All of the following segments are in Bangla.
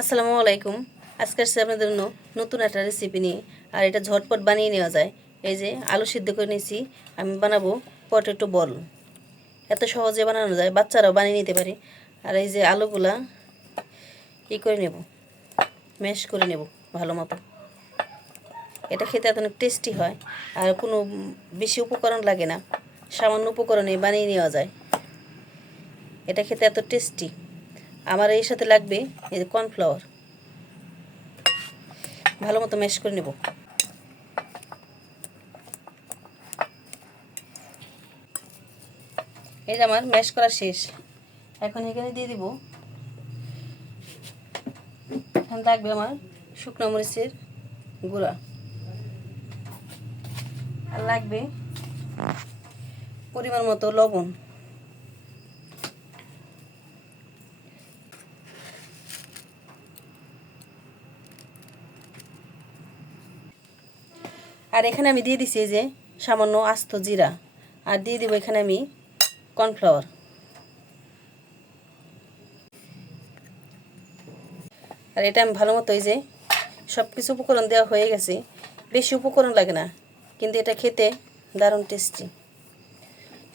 আসসালামু আলাইকুম। আজকে আসছি আপনাদের জন্য নতুন একটা রেসিপি নিয়ে। আর এটা ঝটপট বানিয়ে নেওয়া যায়। এই যে আলু সিদ্ধ করে নিয়েছি, আমি বানাবো পটেটো বল। এত সহজে বানানো যায়, বাচ্চারাও বানিয়ে নিতে পারে। আর এই যে আলুগুলা করে নেব, ম্যাশ করে নেব ভালো মতো। এটা খেতে এত অনেক টেস্টি হয়, আর কোনো বেশি উপকরণ লাগে না, সামান্য উপকরণে বানিয়ে নেওয়া যায়। এটা খেতে এত টেস্টি। আমার এর সাথে লাগবে এই যে কর্নফ্লাওয়ার, ভালো মতো ম্যাশ করে নেব। এই যে আমার ম্যাশ করা শেষ। এখন এখানে দিয়ে দিব, এখন লাগবে আমার শুকনো মরিচের গুঁড়া, আর লাগবে পরিমাণ মতো লবণ। আর এখানে আমি দিয়ে দিছি যে সামান্য আস্ত জিরা, আর দিয়ে দিব এখানে আমি কর্নফ্লাওয়ার। আর এটা আমি ভালো মতো, এই যে সব কিছু উপকরণ দেওয়া হয়ে গেছে, বেশি উপকরণ লাগে না, কিন্তু এটা খেতে দারুণ টেস্টি।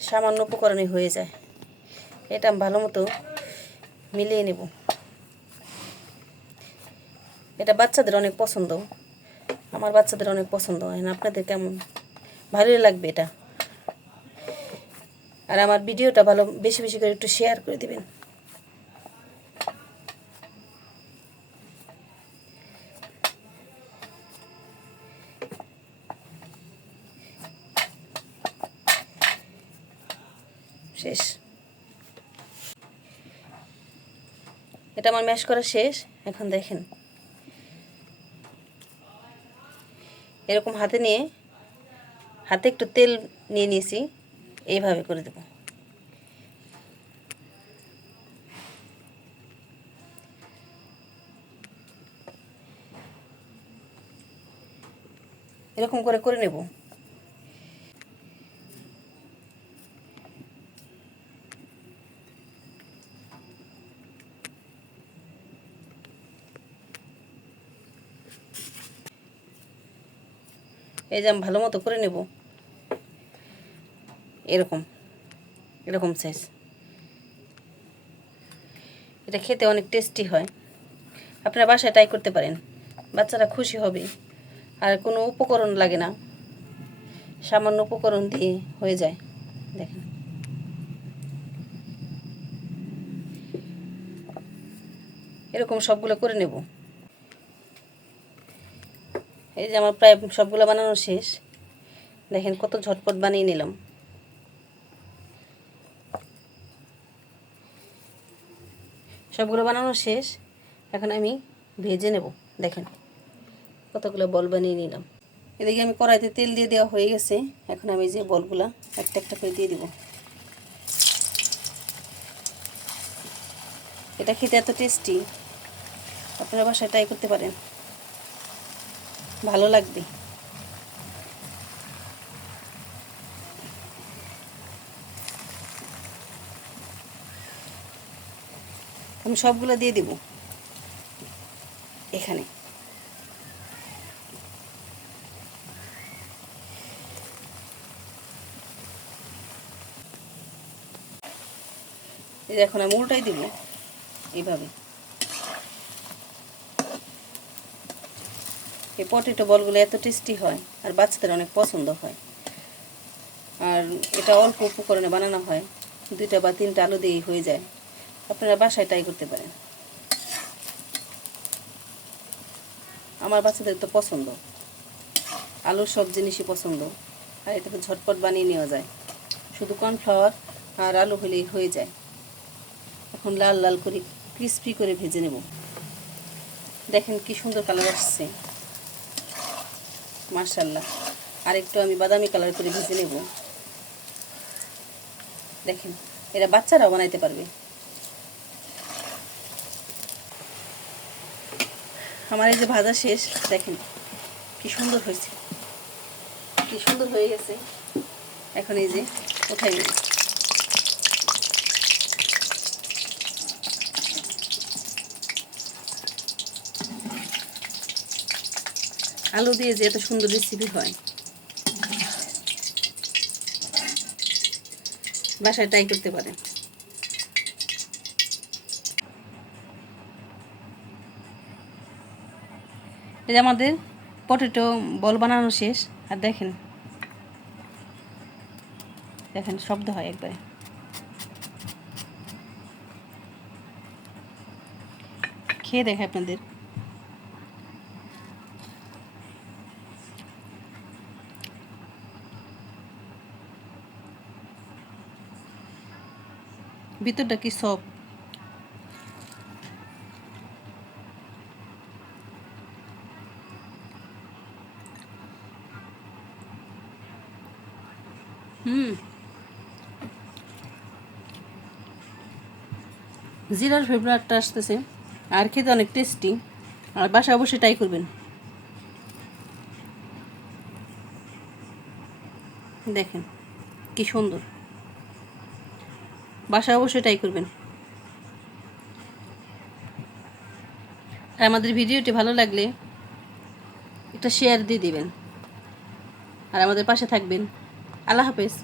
সামান্য উপকরণে হয়ে যায়। এটা আমি ভালো মতো মিলিয়ে নেব। এটা বাচ্চাদের অনেক পছন্দ, আমার বাচ্চাদের অনেক পছন্দ হয় না। আপনাদের কেমন? ভালোই লাগবে এটা। আর আমার ভিডিওটা ভালো বেশি বেশি করে একটু শেয়ার করে দিবেন। শেষ, এটা আমার ম্যাশ করা শেষ। এখন দেখেন, এরকম হাতে নিয়ে, হাতে একটু তেল নিয়ে নিয়েছি, এইভাবে করে দেব। এরকম করে করে নেব। এই যে আমি ভালো মতো করে নেব, এরকম এরকম সাইজ। এটা খেতে অনেক টেস্টি হয়, আপনারা বাসায় ট্রাই করতে পারেন, বাচ্চারা খুশি হবে। আর কোনো উপকরণ লাগে না, সামান্য উপকরণ দিয়ে হয়ে যায়। দেখেন, এরকম সবগুলো করে নেব। এই যে আমার প্রায় সবগুলো বানানো শেষ। দেখেন কত ঝটপট বানিয়ে নিলাম। সবগুলো বানানো শেষ, এখন আমি ভেজে নেব। দেখেন কতগুলো বল বানিয়ে নিলাম। এদিকে আমি কড়াইতে তেল দিয়ে দেওয়া হয়ে গেছে। এখন আমি যে বলগুলা একটা একটা করে দিয়ে দিব। এটা খেতে এত টেস্টি, আপনারা বাসায় ট্রাই করতে পারেন, ভালো লাগবে। আমি সবগুলো দিয়ে দিব এখানে। এই যে এখন আমি উল্টাই দিব এইভাবে। এই পটেটো বলগুলো এত টেস্টি হয়, আর বাচ্চাদের অনেক পছন্দ হয়। আর এটা অল্প উপকরণে বানানো হয়, 2টা বা 3টা আলু দিয়েই হয়ে যায়। আপনারা বাসায় ট্রাই করতে পারেন, আমার বাচ্চাদের তো পছন্দ, আলুর সব জিনিসই পছন্দ। আর এটা তো ঝটপট বানিয়ে নেওয়া যায়, শুধু কর্নফ্লাওয়ার আর আলু হলেই হয়ে যায়। এখন লাল লাল করে ক্রিস্পি করে ভেজে নেব। দেখেন কি সুন্দর কালার আসছে, মাশাআল্লাহ। আর একটু আমি বাদামি কালার করে ভেজে নেব। দেখেন, এরা বাচ্চারাও বানাইতে পারবে। আমার এই যে ভাজা শেষ, দেখেন কি সুন্দর হয়েছে, কি সুন্দর হয়ে গেছে। এখন এই যে উঠাই নেব। আলু দিয়ে যে এত সুন্দর রেসিপি হয়, বাসায় ট্রাই করতে পারেন। এই যে আমাদের পটেটো বল বানানো শেষ। আর দেখেন দেখেন শব্দ হয় একবারে। খেয়ে দেখে আপনাদের। ভিতরটা কি সফট। জিরার ফ্লেভারটা আসতেছে আর খেতে অনেক টেস্টি। আর বাসায় অবশ্যই ট্রাই করবেন। দেখেন কি সুন্দর, বাসায় অবশ্যই ট্রাই করবেন। আর আমাদের ভিডিওটি ভালো লাগলে একটা শেয়ার দিয়ে দিবেন আর আমাদের পাশে থাকবেন। আল্লাহ হাফেজ।